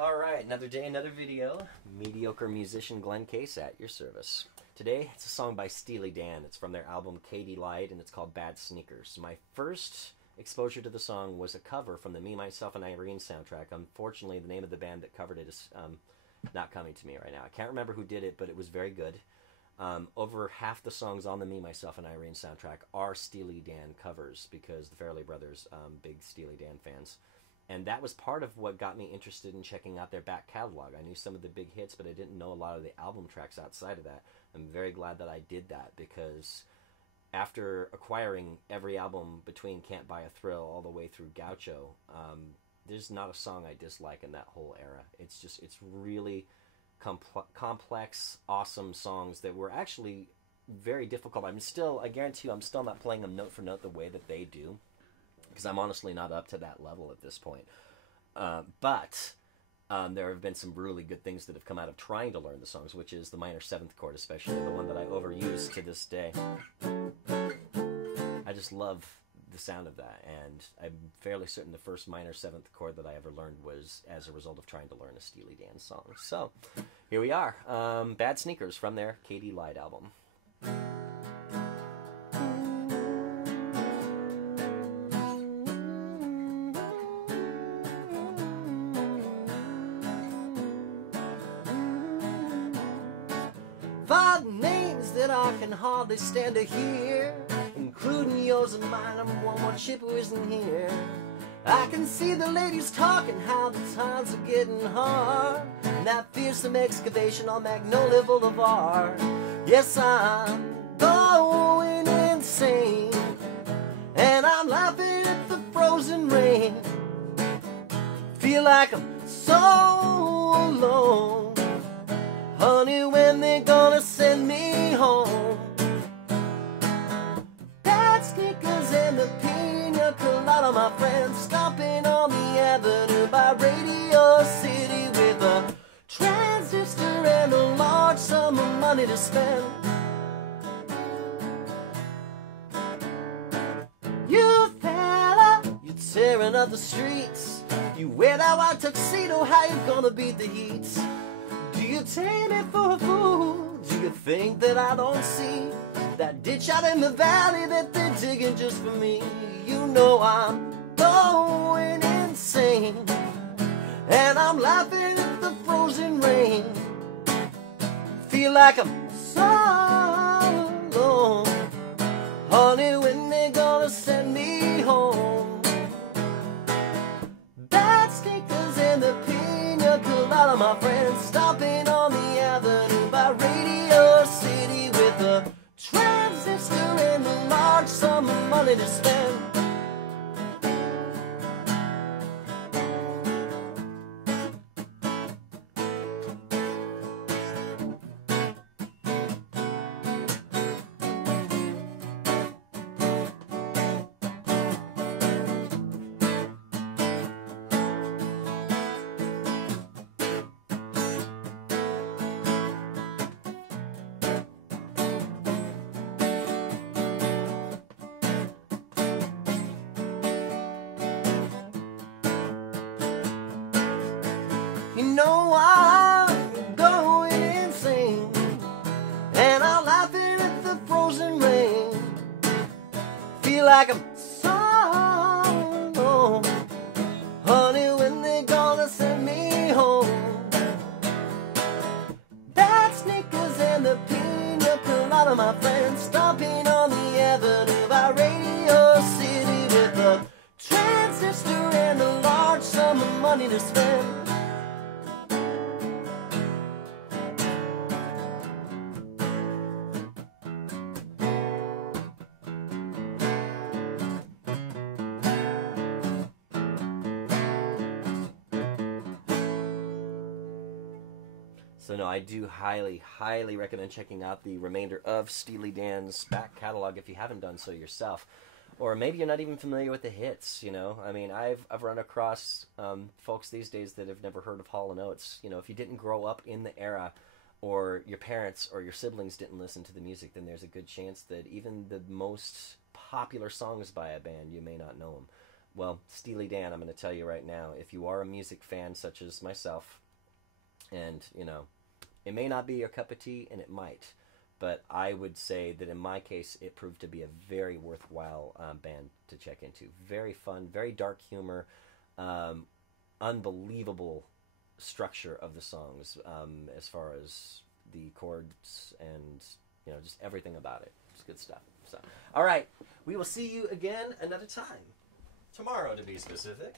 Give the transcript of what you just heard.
Alright, another day, another video. Mediocre musician Glenn Case at your service. Today, it's a song by Steely Dan. It's from their album Katie Lied, and it's called Bad Sneakers. My first exposure to the song was a cover from the Me, Myself, and Irene soundtrack. Unfortunately, the name of the band that covered it is not coming to me right now. I can't remember who did it, but it was very good. Over half the songs on the Me, Myself, and Irene soundtrack are Steely Dan covers because the Farrelly brothers, big Steely Dan fans. And that was part of what got me interested in checking out their back catalog. I knew some of the big hits, but I didn't know a lot of the album tracks outside of that. I'm very glad that I did that because after acquiring every album between Can't Buy a Thrill all the way through Gaucho, there's not a song I dislike in that whole era. It's really complex, awesome songs that were actually very difficult. I guarantee you, I'm still not playing them note for note the way that they do, because I'm honestly not up to that level at this point. But there have been some really good things that have come out of trying to learn the songs, which is the minor seventh chord, especially the one that I overuse to this day. I just love the sound of that, and I'm fairly certain the first minor seventh chord that I ever learned was as a result of trying to learn a Steely Dan song. So, here we are. Bad Sneakers from their Katie Lied album. Five names that I can hardly stand to hear, including yours and mine. I'm one more chip who isn't here. I can see the ladies talking how the times are getting hard, and that fearsome excavation on Magnolia Boulevard. Yes, I'm going insane, and I'm laughing at the frozen rain. Feel like I'm so alone. Honey, when they gonna send me home? Bad sneakers and the pina colada, my friends, stomping on the avenue by Radio City with a transistor and a large sum of money to spend. You fella, you're tearing up the streets. You wear that white tuxedo, how you gonna beat the heat? Do you take me for a fool? Do you think that I don't see that ditch out in the valley that they're digging just for me? You know I'm going insane, and I'm laughing at the frozen rain. Feel like I'm so alone. Honey, when they gonna send me home? Bad sneakers and the pina colada, my friends, stopping on the avenue by Radio City with a transistor and a large sum of money to spend. You know I'm going insane, and I'm laughing at the frozen rain. Feel like I'm so alone. Honey, when they gonna send me home? Bad sneakers and the pina colada, my friends, stomping on the avenue by Radio City with a transistor and a large sum of money to spend. So no, I do highly, highly recommend checking out the remainder of Steely Dan's back catalog if you haven't done so yourself. Or maybe you're not even familiar with the hits, you know? I mean, I've run across folks these days that have never heard of Hall & Oates. You know, if you didn't grow up in the era, or your parents or your siblings didn't listen to the music, then there's a good chance that even the most popular songs by a band, you may not know them. Well, Steely Dan, I'm going to tell you right now, if you are a music fan such as myself, and, you know, it may not be your cup of tea, and it might, but I would say that in my case, it proved to be a very worthwhile band to check into. Very fun, very dark humor, unbelievable structure of the songs as far as the chords and, you know, just everything about it. It's good stuff. So, all right, we will see you again another time. Tomorrow, to be specific.